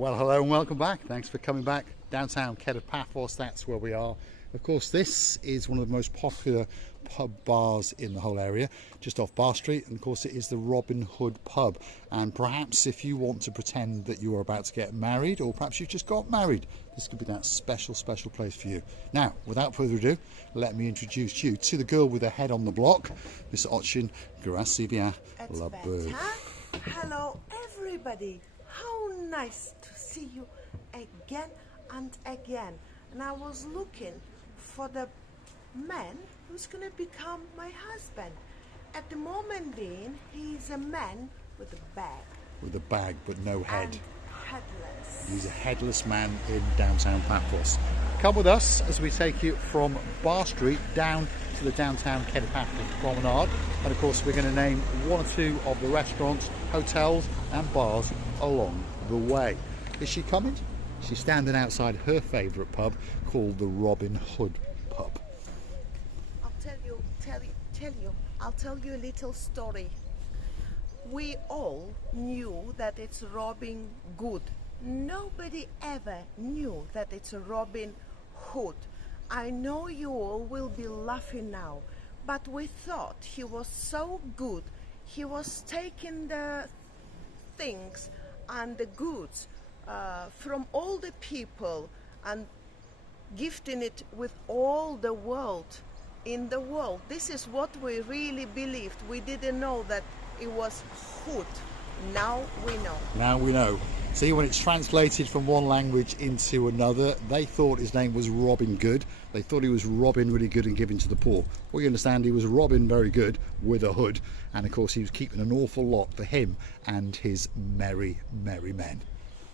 Well, hello and welcome back. Thanks for coming back. Downtown Kato, Paphos, that's where we are. Of course, this is one of the most popular pub bars in the whole area, just off Bar Street, and of course it is the Robin Hood pub. And perhaps if you want to pretend that you are about to get married, or perhaps you've just got married, this could be that special place for you. Now, without further ado, let me introduce you to the girl with her head on the block, Miss Ochin Grasivia Labbird. Hello everybody, how nice to see you again and again. And I was looking for the man who's going to become my husband. At the moment being, he's a man with a bag. With a bag but no head. And headless. He's a headless man in downtown Paphos. Come with us as we take you from Bar Street down to the downtown Kato Paphos Promenade. And of course we're going to name one or two of the restaurants, hotels and bars along the way. Is she coming? She's standing outside her favourite pub called the Robin Hood pub. I'll tell you a little story. We all knew that it's Robin Good. Nobody ever knew that it's Robin Hood. I know you all will be laughing now, but we thought he was so good. He was taking the things and the goods from all the people and gifting it with all the world in the world. This is what we really believed. We didn't know that it was Hood. Now we know. Now we know. See, when it's translated from one language into another, they thought his name was Robin Good. They thought he was Robin really good and giving to the poor. Well, you understand, he was Robin very good with a hood. And of course, he was keeping an awful lot for him and his merry, merry men.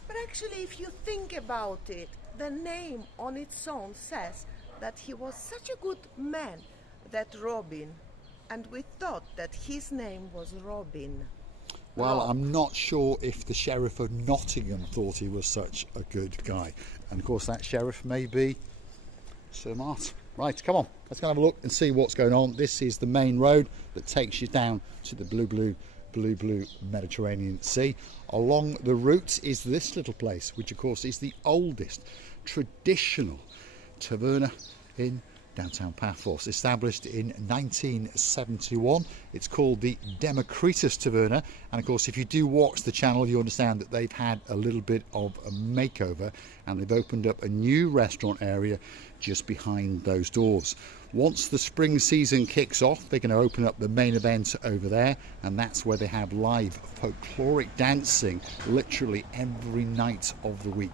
But actually, if you think about it, the name on its own says that he was such a good man, that Robin, and we thought that his name was Robin. Well, I'm not sure if the Sheriff of Nottingham thought he was such a good guy. And of course that Sheriff may be Sir Mart. Right, come on, let's go have a look and see what's going on. This is the main road that takes you down to the blue Mediterranean Sea. Along the route is this little place, which of course is the oldest traditional taverna in downtown Paphos, established in 1971. It's called the Democritus Taverna, and of course if you do watch the channel you understand that they've had a little bit of a makeover and they've opened up a new restaurant area just behind those doors. Once the spring season kicks off, they're going to open up the main event over there, and that's where they have live folkloric dancing literally every night of the week,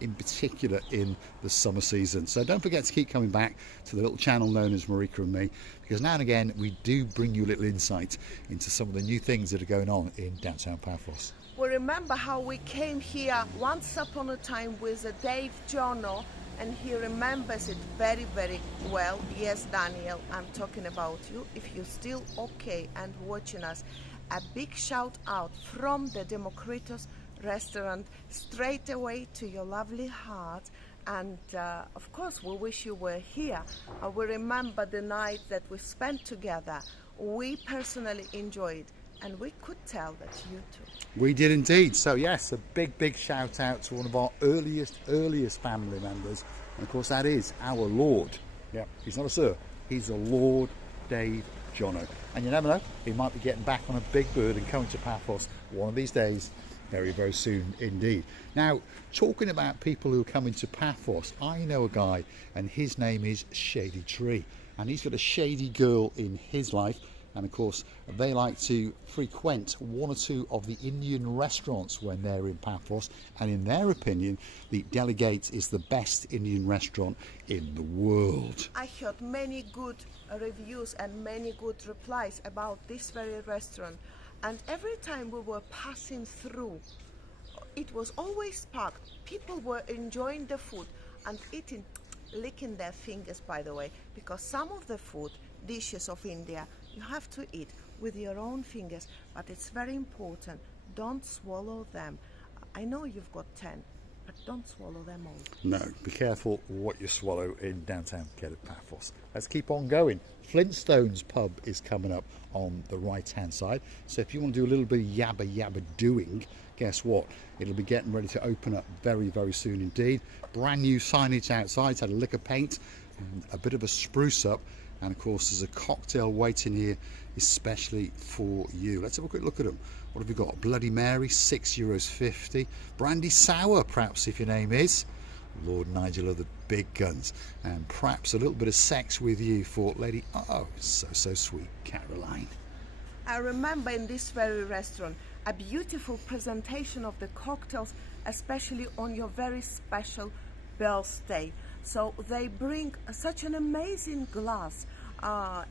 in particular in the summer season. So don't forget to keep coming back to the little channel known as Marika and me, because now and again we do bring you a little insight into some of the new things that are going on in downtown Paphos. We remember how we came here once upon a time with Dave Jono, and he remembers it very, very well. Yes, Daniel, I'm talking about you. If you're still okay and watching us, a big shout out from the Democritus restaurant straight away to your lovely heart. And of course we wish you were here. We remember the night that we spent together. We personally enjoyed, and we could tell that you too. We did indeed. So yes, a big shout out to one of our earliest family members, and of course that is our Lord. Yeah, he's not a sir, he's a Lord Dave Jono. And you never know, he might be getting back on a big bird and coming to Paphos one of these days, very, very soon indeed. Now, talking about people who are coming to Paphos, I know a guy and his name is Shady Tree, and he's got a shady girl in his life. And of course they like to frequent one or two of the Indian restaurants when they're in Paphos, and in their opinion the Delegate is the best Indian restaurant in the world. I heard many good reviews and many good replies about this very restaurant, and every time we were passing through it was always packed. People were enjoying the food and eating, licking their fingers, by the way, because some of the food dishes of India you have to eat with your own fingers, but it's very important, don't swallow them. I know you've got 10, but don't swallow them all. No, be careful what you swallow in downtown Kato Paphos. Let's keep on going. Flintstones pub is coming up on the right hand side, so if you want to do a little bit of yabba doing, guess what? It'll be getting ready to open up very, very soon indeed. Brand new signage outside, it's had a lick of paint and a bit of a spruce up. And of course, there's a cocktail waiting here, especially for you. Let's have a quick look at them. What have we got? Bloody Mary, €6.50. Brandy Sour, perhaps, if your name is Lord Nigel of the big guns. And perhaps a little bit of sex with you for Lady, oh, so sweet, Caroline. I remember in this very restaurant a beautiful presentation of the cocktails, especially on your very special birthday. So they bring such an amazing glass.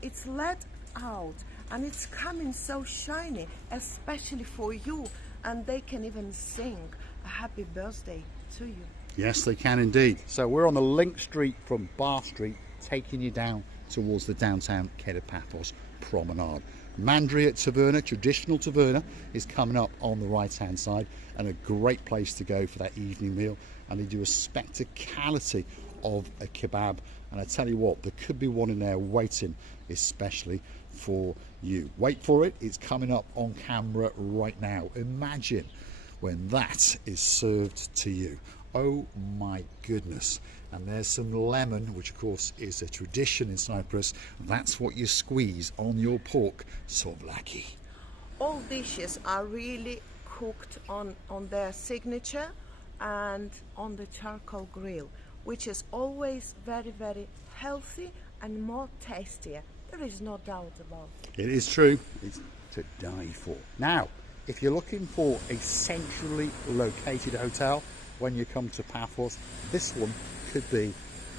It's let out and it's coming so shiny, especially for you. And they can even sing a happy birthday to you. Yes, they can indeed. So we're on the link street from Bar Street, taking you down towards the downtown Kato Paphos Promenade. Mandria Taverna, traditional taverna, is coming up on the right hand side, and a great place to go for that evening meal. And they do a spectacality of a kebab, and I tell you what, there could be one in there waiting especially for you. Wait for it, it's coming up on camera right now. Imagine when that is served to you. Oh my goodness. And there's some lemon, which of course is a tradition in Cyprus. That's what you squeeze on your pork souvlaki. All dishes are really cooked on their signature and on the charcoal grill, which is always very, very healthy and more tastier. There is no doubt about it. It is true. It's to die for. Now, if you're looking for a centrally located hotel when you come to Paphos, this one could be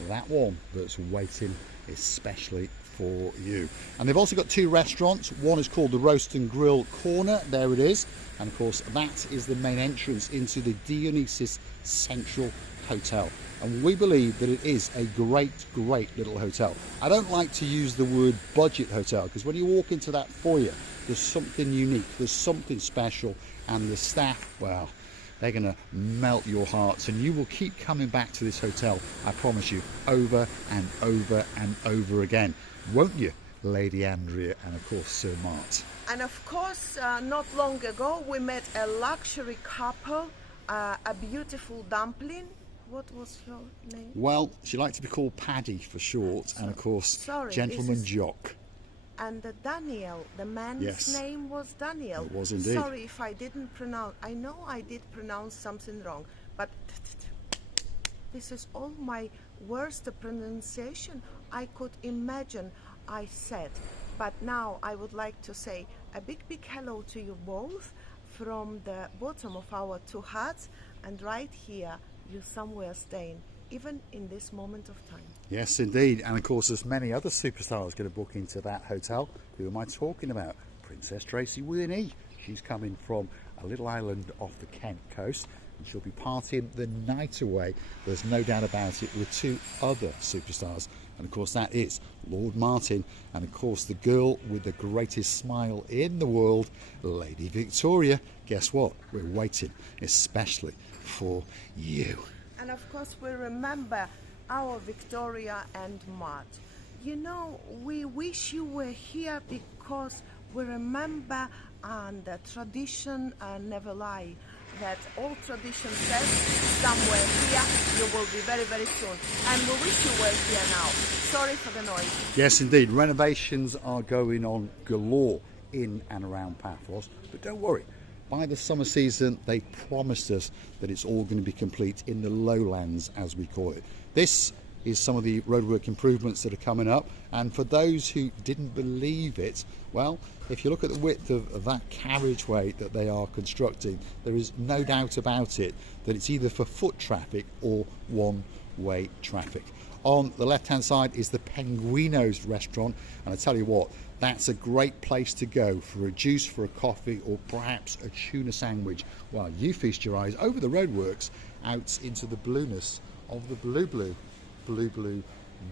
that one that's waiting especially for you. And they've also got two restaurants. One is called the Roast and Grill Corner. There it is. And of course, that is the main entrance into the Dionysus Central Hotel. And we believe that it is a great, great little hotel. I don't like to use the word budget hotel, because when you walk into that foyer, there's something unique, there's something special, and the staff, well, they're going to melt your hearts, and you will keep coming back to this hotel, I promise you, over and over and over again. Won't you, Lady Andrea and of course Sir Mart? And of course, not long ago, we met a luxury couple, a beautiful dumpling. What was your name? Well, she liked to be called Paddy for short, and of course, Gentleman Jock. And Daniel, the man's name was Daniel. It was indeed. Sorry if I didn't pronounce, I know I did pronounce something wrong, but this is all my worst pronunciation I could imagine I said. But now I would like to say a big, big hello to you both from the bottom of our two hearts, and right here, you somewhere staying, even in this moment of time. Yes, indeed. And of course, there's many other superstars going to book into that hotel. Who am I talking about? Princess Tracy with an E. She's coming from a little island off the Kent coast, and she'll be partying the night away. There's no doubt about it, with two other superstars. And of course, that is Lord Martin, and of course, the girl with the greatest smile in the world, Lady Victoria. Guess what? We're waiting especially for you. And of course, we remember our Victoria and Mart. You know, we wish you were here because we remember, and the tradition never lie, that all tradition says somewhere here you will be very, very soon. And we wish you were here now. Sorry for the noise. Yes, indeed. Renovations are going on galore in and around Paphos. But don't worry. By the summer season, they promised us that it's all going to be complete in the lowlands, as we call it. This is some of the roadwork improvements that are coming up, and for those who didn't believe it, well, if you look at the width of that carriageway that they are constructing, there is no doubt about it that it's either for foot traffic or one-way traffic. On the left-hand side is the Penguino's restaurant, and I tell you what, that's a great place to go for a juice, for a coffee, or perhaps a tuna sandwich while you feast your eyes over the roadworks out into the blueness of the blue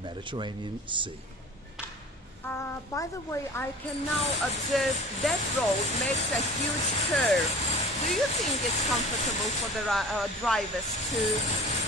Mediterranean Sea. By the way, I can now observe that road makes a huge curve. Do you think it's comfortable for the drivers to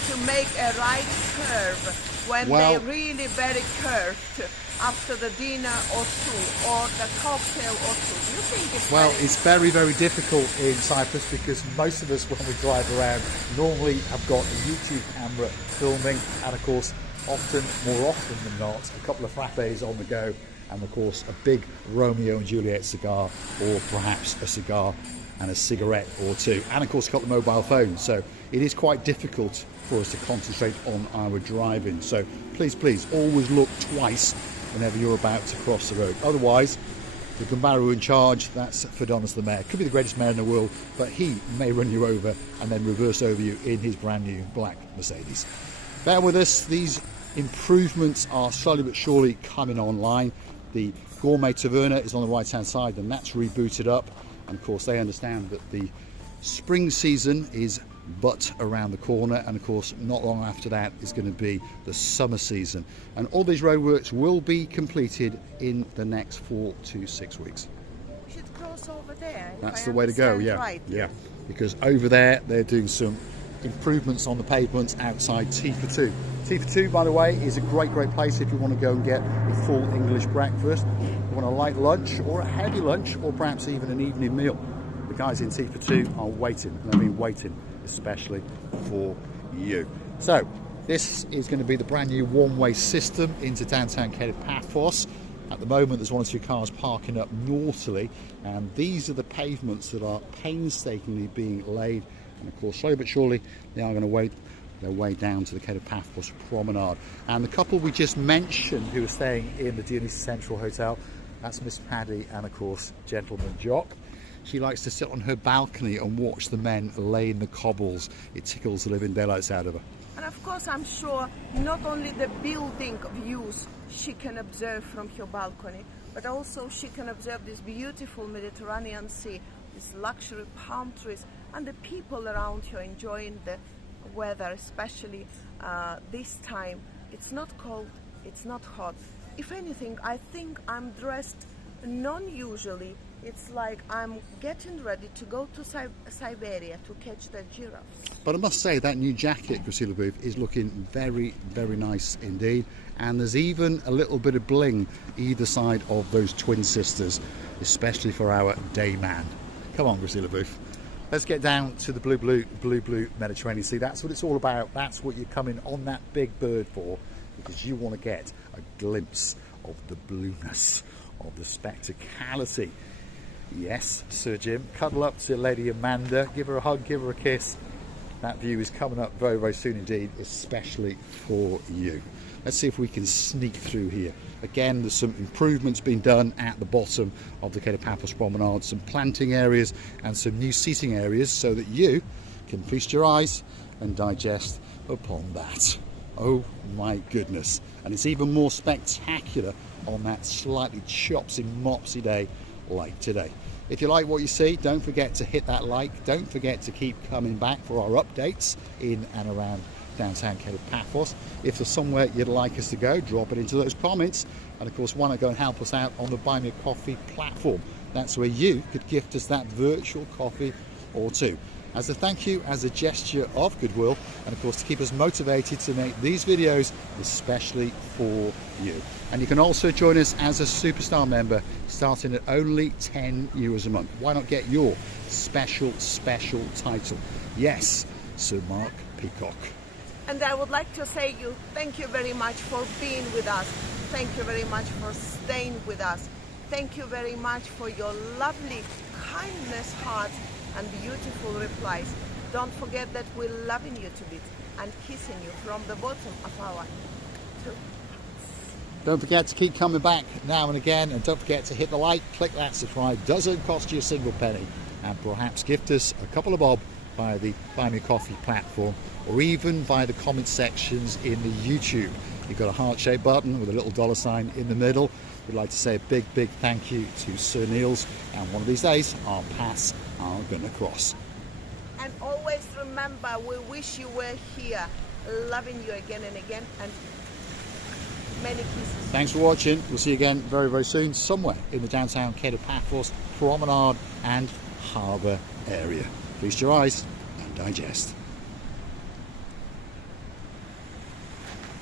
to make a right curve when Well- they're really very curved after the dinner or two, or the cocktail or two. Do you think it's Well, very... it's very, very difficult in Cyprus because most of us, when we drive around, normally have got a YouTube camera filming, and of course, more often than not, a couple of frappes on the go, and of course, a big Romeo and Juliet cigar, or perhaps a cigar and a cigarette or two, and of course, a couple of mobile phones. So it is quite difficult for us to concentrate on our driving. So please, always look twice whenever you're about to cross the road. Otherwise, the Gumbaru in charge, that's Fedonis the mayor. Could be the greatest mayor in the world, but he may run you over and then reverse over you in his brand new black Mercedes. Bear with us, these improvements are slowly but surely coming online. The Gourmet Taverna is on the right hand side, and that's rebooted up. And of course, they understand that the spring season is but around the corner, and of course not long after that is going to be the summer season, and all these roadworks will be completed in the next 4 to 6 weeks. We should cross over there. That's the way to go. Yeah, right. yeah, because over there they're doing some improvements on the pavements outside T42. T42, by the way, is a great place if you want to go and get a full English breakfast, you want a light lunch or a heavy lunch, or perhaps even an evening meal. The guys in T42 are waiting, and they've been waiting especially for you. So this is going to be the brand new one-way system into downtown Kato Paphos. At the moment there's 1 or 2 cars parking up northerly, and these are the pavements that are painstakingly being laid, and of course slowly but surely they are going to wait their way down to the Kato Paphos Promenade. And the couple we just mentioned who are staying in the Dionysus Central Hotel, that's Miss Paddy and of course gentleman Jock. She likes to sit on her balcony and watch the men laying the cobbles. It tickles the living daylights out of her. And of course, I'm sure not only the building views she can observe from her balcony, but also she can observe this beautiful Mediterranean Sea, these luxury palm trees, and the people around her enjoying the weather, especially this time. It's not cold, it's not hot. If anything, I think I'm dressed non-usually. It's like I'm getting ready to go to Siberia to catch the giraffes. But I must say that new jacket, Priscilla Booth, is looking very, very nice indeed. And there's even a little bit of bling either side of those twin sisters, especially for our day man. Come on, Priscilla Booth. Let's get down to the blue Mediterranean Sea. That's what it's all about. That's what you're coming on that big bird for, because you want to get a glimpse of the blueness, of the spectacality. Yes, Sir Jim, cuddle up to Lady Amanda, give her a hug, give her a kiss. That view is coming up very, very soon indeed, especially for you. Let's see if we can sneak through here. Again, there's some improvements being done at the bottom of the Kato Paphos Promenade, some planting areas and some new seating areas so that you can feast your eyes and digest upon that. Oh my goodness. And it's even more spectacular on that slightly chopsy mopsy day like today. If you like what you see, don't forget to hit that like. Don't forget to keep coming back for our updates in and around downtown Kato Paphos. If there's somewhere you'd like us to go, drop it into those comments. And of course, why not go and help us out on the Buy Me a Coffee platform? That's where you could gift us that virtual coffee or two, as a thank you, as a gesture of goodwill, and of course to keep us motivated to make these videos especially for you. And you can also join us as a superstar member starting at only €10 a month. Why not get your special title? Yes, Sir Mark Peacock. And I would like to say thank you very much for being with us. Thank you very much for staying with us. Thank you very much for your lovely kindness hearts and beautiful replies. Don't forget that we're loving you to bits and kissing you from the bottom of our two hearts. Don't forget to keep coming back now and again, and don't forget to hit the like, click that subscribe. Doesn't cost you a single penny, and perhaps gift us a couple of bob via the Buy Me a Coffee platform, or even via the comment sections in the YouTube. You've got a heart-shaped button with a little $sign in the middle. We'd like to say a big thank you to Sir Niels, and one of these days our paths are going to cross. And always remember, we wish you were here, loving you again and again, and many kisses. Thanks for watching. We'll see you again very, very soon, somewhere in the downtown Kato Paphos Promenade and Harbour area. Feast your eyes and digest.